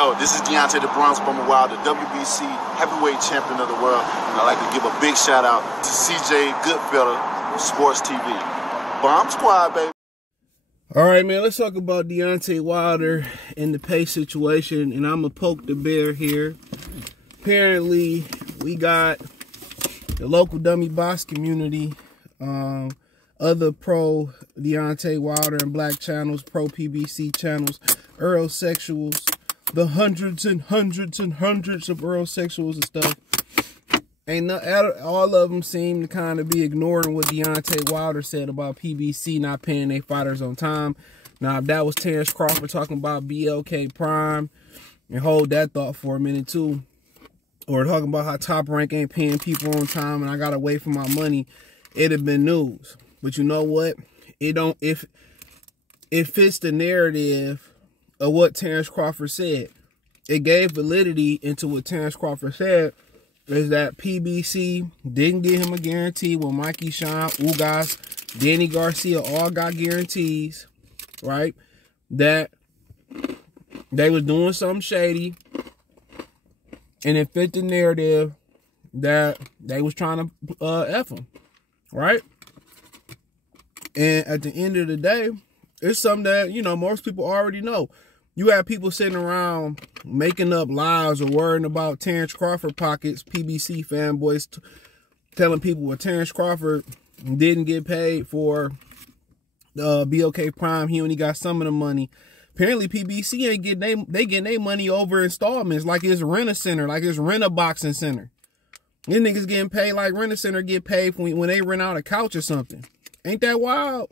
Yo, this is Deontay the Bronx Bomber Wilder, the WBC heavyweight champion of the world. And I'd like to give a big shout out to CJ Goodfellow, Sports TV. Bomb Squad, baby. All right, man, let's talk about Deontay Wilder and the pay situation. And I'm going to poke the bear here. Apparently, we got the local dummy box community, other pro Deontay Wilder and black channels, pro PBC channels, Eurosexuals, the hundreds and hundreds and hundreds of Eurosexuals and stuff. All of them seem to kind of be ignoring what Deontay Wilder said about PBC not paying their fighters on time. Now, if that was Terrence Crawford talking about BLK Prime, and hold that thought for a minute too, or talking about how Top Rank ain't paying people on time and I gotta wait for my money, it'd have been news. But you know what? If it fits the narrative of what Terrence Crawford said. It gave validity into what Terrence Crawford said, is that PBC didn't give him a guarantee when Mikey Sean, Ugas, Danny Garcia all got guarantees, right? That they was doing something shady, and it fit the narrative that they was trying to F him, right? And at the end of the day, it's something that, you know, most people already know. You have people sitting around making up lies or worrying about Terrence Crawford pockets, PBC fanboys telling people what Terrence Crawford didn't get paid for BLK Prime. He only got some of the money. Apparently PBC ain't getting they getting their money over installments, like it's Rent-A-Center, like it's Rent-A-Boxing Center. These niggas getting paid like Rent-A-Center get paid when they rent out a couch or something. Ain't that wild?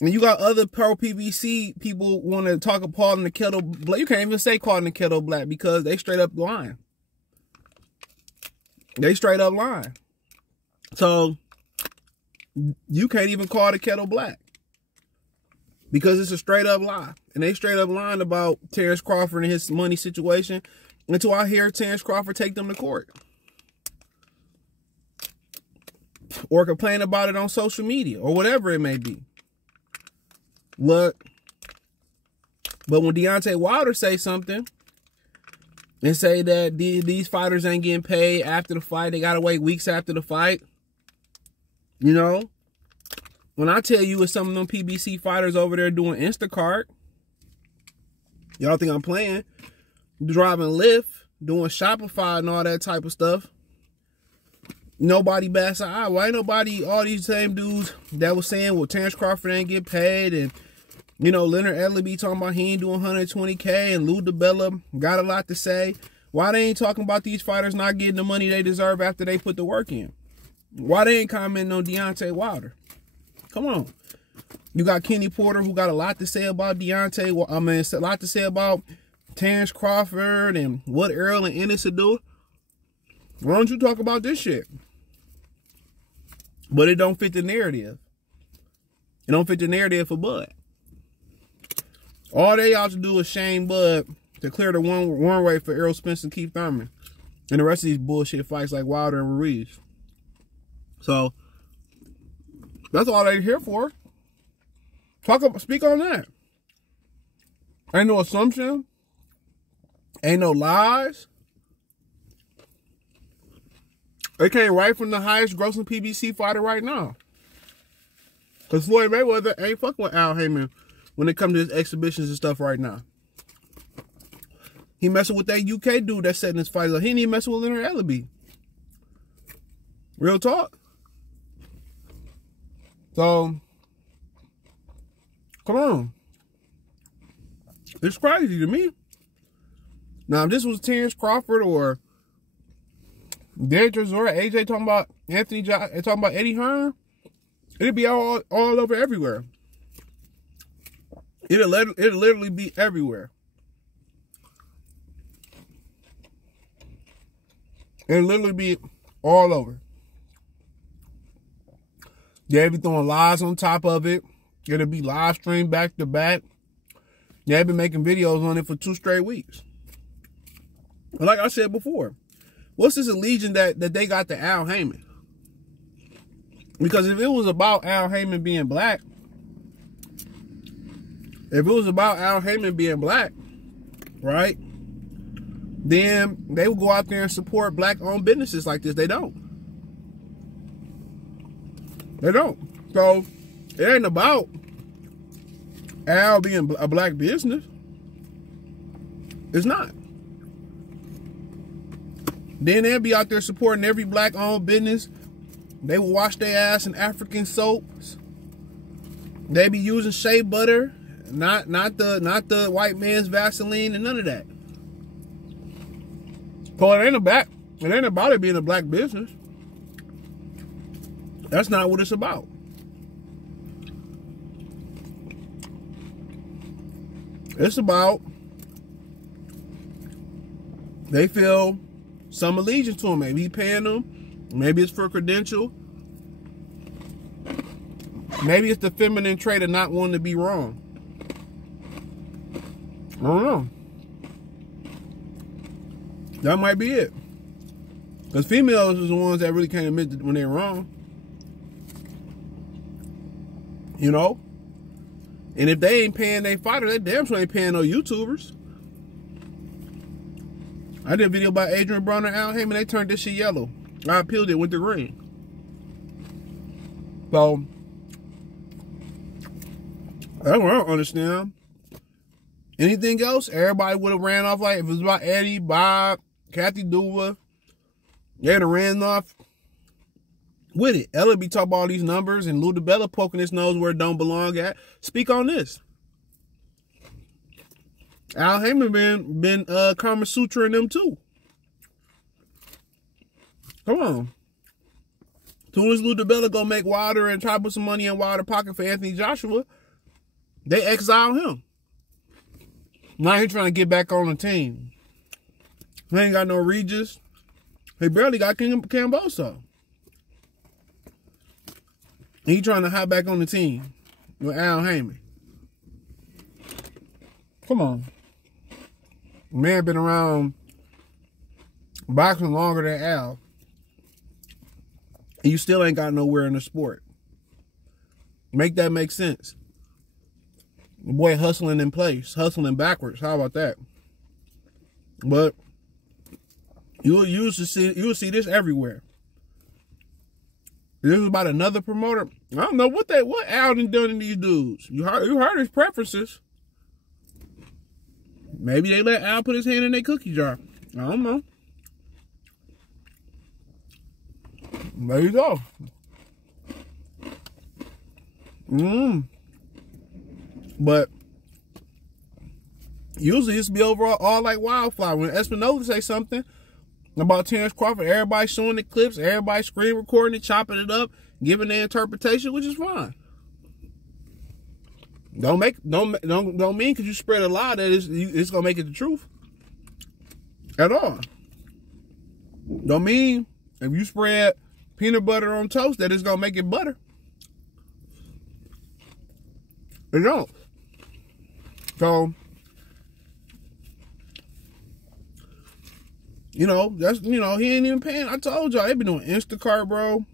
And you got other pro PBC people want to talk about calling the kettle black. You can't even say calling the kettle black because they straight up lying. They straight up lying. So you can't even call the kettle black because it's a straight up lie. And they straight up lying about Terrence Crawford and his money situation until I hear Terrence Crawford take them to court. Or complain about it on social media or whatever it may be. Look, but when Deontay Wilder say something and say that these fighters ain't getting paid after the fight, they gotta wait weeks after the fight, you know, when I tell you it's some of them PBC fighters over there doing Instacart, y'all think I'm playing, driving Lyft, doing Shopify and all that type of stuff. Nobody bats an eye. Why ain't nobody, all these same dudes that was saying, well, Terrence Crawford ain't get paid, and, you know, Leonard Ellerbe talking about he ain't doing 120K, and Lou DiBella got a lot to say. Why they ain't talking about these fighters not getting the money they deserve after they put the work in? Why they ain't commenting on Deontay Wilder? Come on. You got Kenny Porter, who got a lot to say about Deontay. I mean, a lot to say about Terrence Crawford and what Earl and Ennis will do. Why don't you talk about this shit? But it don't fit the narrative. It don't fit the narrative for Bud. All they ought to do is shame Bud to clear the one way for Errol Spence and Keith Thurman. And the rest of these bullshit fights like Wilder and Ruiz. So, that's all they're here for. Speak on that. Ain't no assumption. Ain't no lies. They came right from the highest grossing PBC fighter right now. Because Floyd Mayweather ain't fucking with Al Heyman when it comes to his exhibitions and stuff right now. He messing with that UK dude that's setting his fight up. He ain't even messing with Leonard Ellerbe. Real talk. So, come on. It's crazy to me. Now, if this was Terrence Crawford or Derek Chisora, AJ talking about Anthony Joshua, talking about Eddie Hearn, it'd be all over everywhere. It'll literally be everywhere. It'll literally be all over. They'll be throwing lies on top of it. It'll be live streamed back to back. They've been making videos on it for 2 straight weeks. But like I said before, what's this allegiance that they got to Al Heyman? Because if it was about Al Heyman being black, right? Then they will go out there and support black-owned businesses like this. They don't. They don't. So it ain't about Al being a black business. It's not. Then they'll be out there supporting every black-owned business. They will wash their ass in African soaps. They be using shea butter, not the white man's Vaseline and none of that. So it ain't about it being a black business. That's not what it's about. It's about they feel some allegiance to him. Maybe he paying them. Maybe it's for credential. Maybe it's the feminine trait of not wanting to be wrong. I don't know. That might be it. Because females is the ones that really can't admit when they're wrong. You know? And if they ain't paying their fighter, they damn sure ain't paying no YouTubers. I did a video about Adrian Broner and Al Heyman. They turned this shit yellow. I peeled it with the green. So, that's what I don't understand. Anything else? Everybody would have ran off like, if it was about Eddie, Bob, Kathy Duva, they'd have ran off with it. Ella be talking about all these numbers and Lou DiBella poking his nose where it don't belong at. Speak on this. Al Heyman been Kama Sutra them too. Come on. Soon as Lou DiBella go make Wilder and try to put some money in Wilder's pocket for Anthony Joshua, they exile him. Now he's trying to get back on the team. He ain't got no Regis. He barely got Camboso. He trying to hop back on the team with Al Heyman. Come on. Man been around boxing longer than Al. And you still ain't got nowhere in the sport. Make that make sense. The boy hustling in place, hustling backwards. How about that? But you'll see this everywhere. This is about another promoter. I don't know what Al done in these dudes. You heard his preferences. Maybe they let Al put his hand in their cookie jar. I don't know. There you go. But usually it's be overall all like wildfire. When Espinosa say something about Terrence Crawford, everybody showing the clips, everybody screen recording it, chopping it up, giving their interpretation, which is fine. Don't mean because you spread a lie that it's gonna make it the truth at all. Don't mean if you spread peanut butter on toast that it's gonna make it butter. It don't. So, he ain't even paying. I told y'all, they been doing Instacart, bro.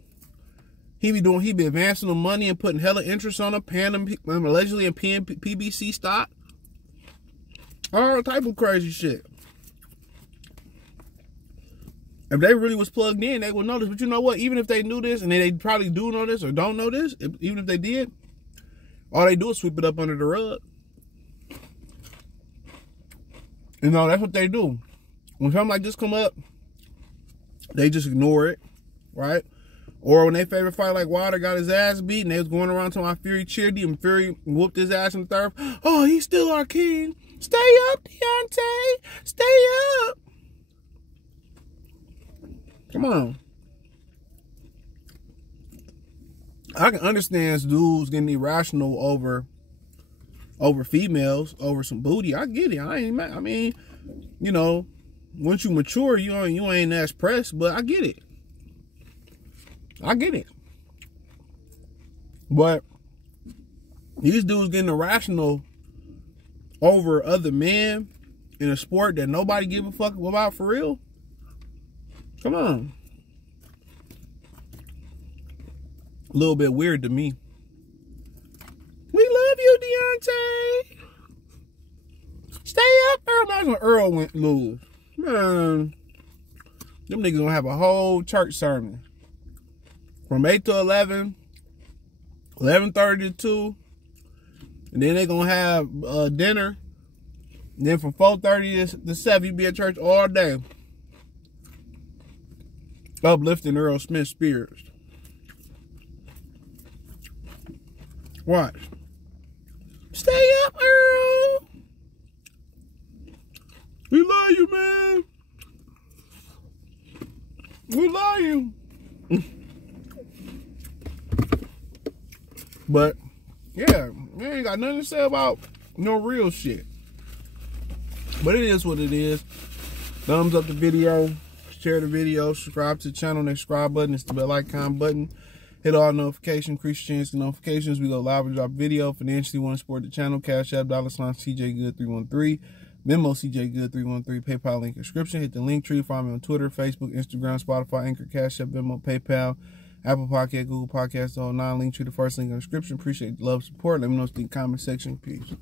He be advancing the money and putting hella interest on them, paying them allegedly and paying PBC stock. All type of crazy shit. If they really was plugged in, they would know this. But you know what? Even if they knew this, and they probably do know this or don't know this, even if they did, all they do is sweep it up under the rug. You know, that's what they do. When something like this come up, they just ignore it, right? Or when their favorite fight like Wilder got his ass beat and they was going around telling Fury cheered him and Fury whooped his ass in the third. Oh, he's still our king. Stay up, Deontay. Stay up. Come on. I can understand dudes getting irrational over females, over some booty. I get it. I ain't mad. I mean, you know, once you mature, you ain't as pressed, but I get it. I get it. But these dudes getting irrational over other men in a sport that nobody give a fuck about for real. Come on. A little bit weird to me. We love you, Deontay. Stay up Earl. That's when Earl went lose. Man, them niggas gonna have a whole church sermon. From 8 to 11, 11:30 to 2. And then they gonna have dinner. And then from 4:30 to 7, you be at church all day. Uplifting Earl Smith's spirits. Watch. Stay up, Earl. We love you, man. We love you. But, yeah, we ain't got nothing to say about no real shit. But it is what it is. Thumbs up the video. Share the video. Subscribe to the channel. Next subscribe button is the bell icon button. Hit all notifications. Increase your chance to notifications. We go live and drop video. Financially want to support the channel. Cash App, $CJGood313. Venmo CJGood313. PayPal link description. Hit the link tree. Find me on Twitter, Facebook, Instagram, Spotify, Anchor, Cash App, Venmo, PayPal, Apple Podcast, Google Podcast, the whole 9. Link tree, the first link in the description. Appreciate the love, support. Let me know what you think in the comment section. Peace.